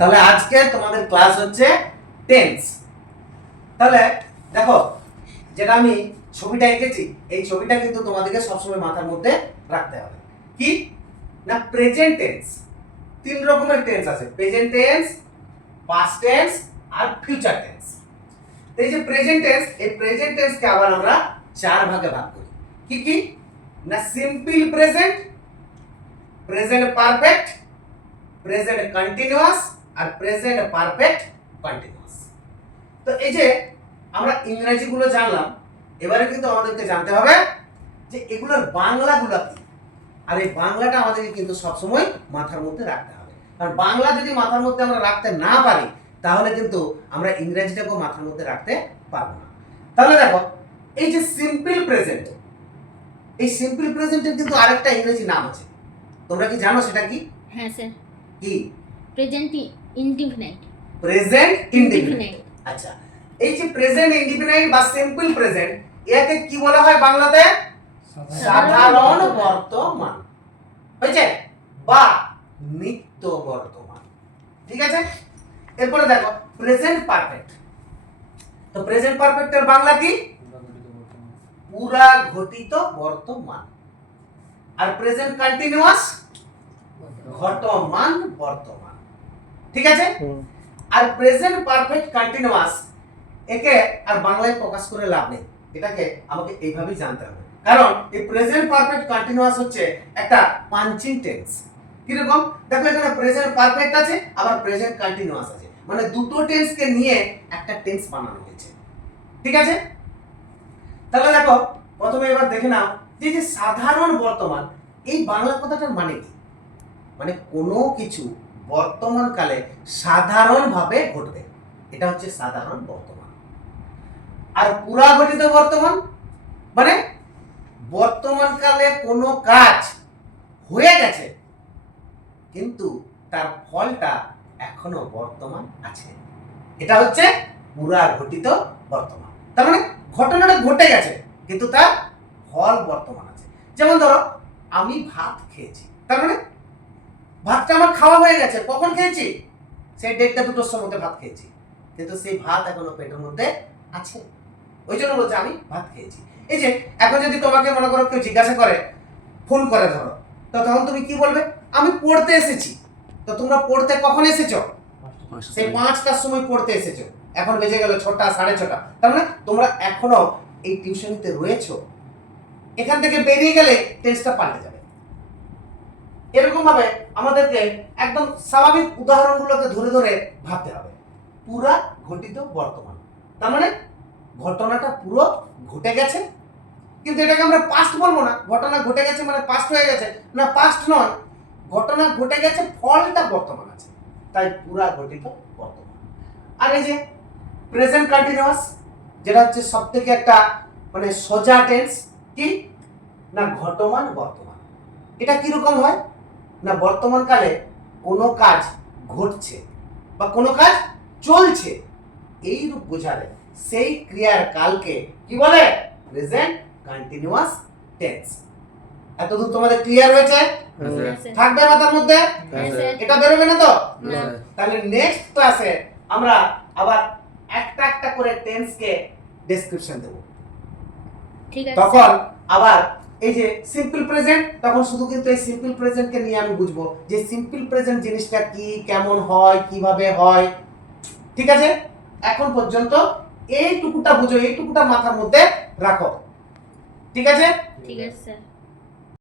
তাহলে আজকে তোমাদের ক্লাস হচ্ছে টেন্স। তাহলে দেখো, যেটা আমি ছবিটা এঁকেছি, এই ছবিটা কিন্তু তোমাদেরকে সবসময় মাথার মধ্যে রাখতে হবে। কি না, প্রেজেন্ট টেন্স। তিন রকমের টেন্স আছে, প্রেজেন্ট টেন্স, পাস্ট টেন্স আর ফিউচার টেন্স। এই যে প্রেজেন্ট টেন্স, এই প্রেজেন্ট টেন্সকে আবার আমরা চার ভাগে ভাগ করি। কি কি না, simple present, present perfect, present continuous আর প্রেজেন্ট পারফেক্ট কন্টিনিউয়াস। তো এই যে আমরা ইংরেজিগুলো জানলাম, এবারে কিন্তু আমাদেরকে জানতে হবে যে এগুলোর বাংলাগুলো কি। আর এই বাংলাটা আমাদেরকে কিন্তু সবসময় মাথার মধ্যে রাখতে হবে, কারণ বাংলা যদি মাথার মধ্যে আমরা রাখতে না পারি তাহলে কিন্তু আমরা ইংরেজিটাকেও মাথার মধ্যে রাখতে পারবো না। তাহলে দেখো, এই যে সিম্পল প্রেজেন্ট, এই সিম্পল প্রেজেন্টের কিন্তু আরেকটা ইংরেজি নাম আছে, তোমরা কি জানো সেটা কি? হ্যাঁ স্যার, কি? Present indefinite. Present indefinite. আচ্ছা, এই যে প্রেজেন্ট ইনডিফিনাইট বা সিম্পল প্রেজেন্ট, এটাকে কি বলা হয় বাংলাতে? সাধারণ বর্তমান, হয়েছে, বা নিত্য বর্তমান। ঠিক আছে, এরপরে দেখো প্রেজেন্ট পারফেক্ট। তো প্রেজেন্ট পারফেক্টের বাংলা কি? পুরা ঘটিত বর্তমান। আর প্রেজেন্ট কন্টিনিউয়াস, ঘটমান বর্তমান। ঠিক আছে, আর প্রেজেন্ট পারফেক্ট কন্টিনিউয়াস একে আর বাংলায় প্রকাশ করে লাভ নেই, এটাকে আমাকে এইভাবেই জানতে হবে। কারণ এই প্রেজেন্ট পারফেক্ট কন্টিনিউয়াস হচ্ছে একটা পাঞ্চিং টেন্স। কিরকম? দেখো, এখানে প্রেজেন্ট পারফেক্ট আছে, আবার প্রেজেন্ট কন্টিনিউয়াস আছে, মানে দুটো টেন্সকে নিয়ে একটা টেন্স বানানো হয়েছে। ঠিক আছে, তাহলে দেখো প্রথমে এবার দেখে নাও যে যে সাধারণ বর্তমান, এই বাংলা কথাটার মানে কি? মানে কোনো কিছু বর্তমান কালে সাধারণভাবে ঘটবে, এটা হচ্ছে সাধারণ বর্তমান। আর পুরা ঘটিত বর্তমান মানে বর্তমান কালে কোনো কাজ হয়ে গেছে কিন্তু তার ফলটা এখনো বর্তমান আছে, এটা হচ্ছে পুরা ঘটিত বর্তমান। তার মানে ঘটনাটা ঘটে গেছে কিন্তু তার ফল বর্তমান আছে। যেমন ধরো, আমি ভাত খেয়েছি, তার মানে ভাতটা আমার খাওয়া হয়ে গেছে। কখন খেয়েছি? সেই 1:30 2টোর সময় ভাত খেয়েছি, কিন্তু সেই ভাত এখনো পেটের মধ্যে আছে, ওই জন্য বলছে আমি ভাত খেয়েছি। এই যে এখন যদি তোমাকে মনে করো কেউ জিজ্ঞাসা করে, ফোন করে ধরো, তো তখন তুমি কি বলবে? আমি পড়তে এসেছি। তো তোমরা পড়তে কখন এসেছো? সেই 5টার সময় পড়তে এসেছো, এখন বেজে গেল 6টা 6:30। তার মানে তোমরা এখনো এই টিউশনিতে রয়েছো, এখান থেকে বেরিয়ে গেলে টেন্সটা পাল্টে যাবে। এরকম ভাবে আমাদেরকে একদম স্বাভাবিক উদাহরণগুলোকে ধরে ধরে ভাবতে হবে। পুরা ঘটিত বর্তমান, তার মানে ঘটনাটা পুরো ঘটে গেছে, কিন্তু এটাকে আমরা পাস্ট বলবো না। ঘটনা ঘটে গেছে মানে পাস্ট হয়ে গেছে না, পাস্ট নয়, ঘটনা ঘটে গেছে, ফলটা বর্তমান আছে, তাই পুরা ঘটিত বর্তমান। আর এই যে প্রেজেন্ট কন্টিনিউয়াস, যেটা হচ্ছে সবথেকে একটা মানে সোজা টেন্স, কি না ঘটমান বর্তমান। এটা কিরকম হয় না, বর্তমান কালে কোনো কাজ ঘটছে বা কোনো কাজ চলছে, এই রূপ বোঝালে সেই ক্রিয়ার কালকে কি বলে? Present continuous tense. এতদূর তোমাদের ক্লিয়ার হয়েছে? থাকবে মাথার মধ্যে? এটা বেরোবে না তো? তাহলে নেক্সট ক্লাসে আমরা আবার একটা একটা করে টেন্সকে ডেসক্রিপশন দেব। ঠিক আছে, তখন আবার এই যে সিম্পল প্রেজেন্ট, তখন শুধু কিন্তু এই সিম্পল প্রেজেন্টকে নিয়ে আমি বুঝবো যে সিম্পল প্রেজেন্ট জিনিসটা কি, কেমন হয়, কিভাবে হয়। ঠিক আছে, এখন পর্যন্ত এইটুকুটা বুঝো, এইটুকুটা মাথার মধ্যে রাখো। ঠিক আছে? ঠিক আছে স্যার।